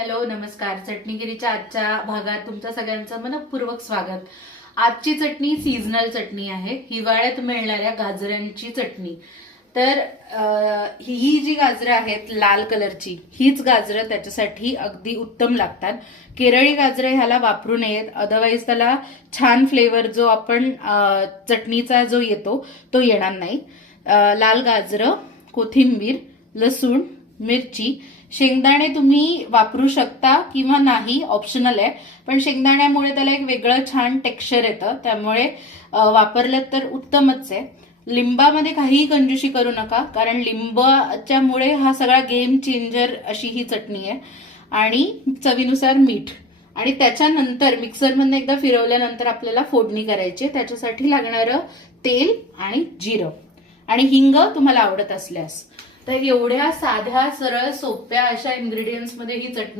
Hello नमस्कार. चटणीगिरीच्या आजच्या भागात तुमचं सगळ्यांचं मनपूर्वक स्वागत. आजची चटणी सीझनल चटणी आहे, हिवाळ्यात मिळणाऱ्या गाजरांची चटणी. तर ही जी गाजरं आहेत लाल कलरची, हीच गाजरं त्याच्यासाठी अगदी उत्तम लागतात. केरळी गाजरं ह्याला वापरू नयेत, अदरवाईज त्याला छान फ्लेवर जो आपण चटणीचा जो येतो तो येणार नाही. लाल गाजरं, कोथिंबीर, लसूण, मिरची, शेंगदाणे तुम्ही वापरू शकता किंवा नाही, ऑप्शनल आहे. पण शेंगदाण्यामुळे त्याला एक वेगळं छान टेक्स्चर येतं, त्यामुळे वापरलं तर उत्तमच आहे. लिंबामध्ये काहीही कंजूशी करू नका, कारण लिंबाच्यामुळे हा सगळा गेम चेंजर अशी ही चटणी आहे. आणि चवीनुसार मीठ, आणि त्याच्यानंतर मिक्सरमधून एकदा फिरवल्यानंतर आपल्याला फोडणी करायची. त्याच्यासाठी लागणारं तेल आणि जिरं आणि हिंग तुम्हाला आवडत असल्यास. तर एवढ्या साध्या सरळ सोप्या अशा इन्ग्रेडियंट्स मध्ये ही चटणी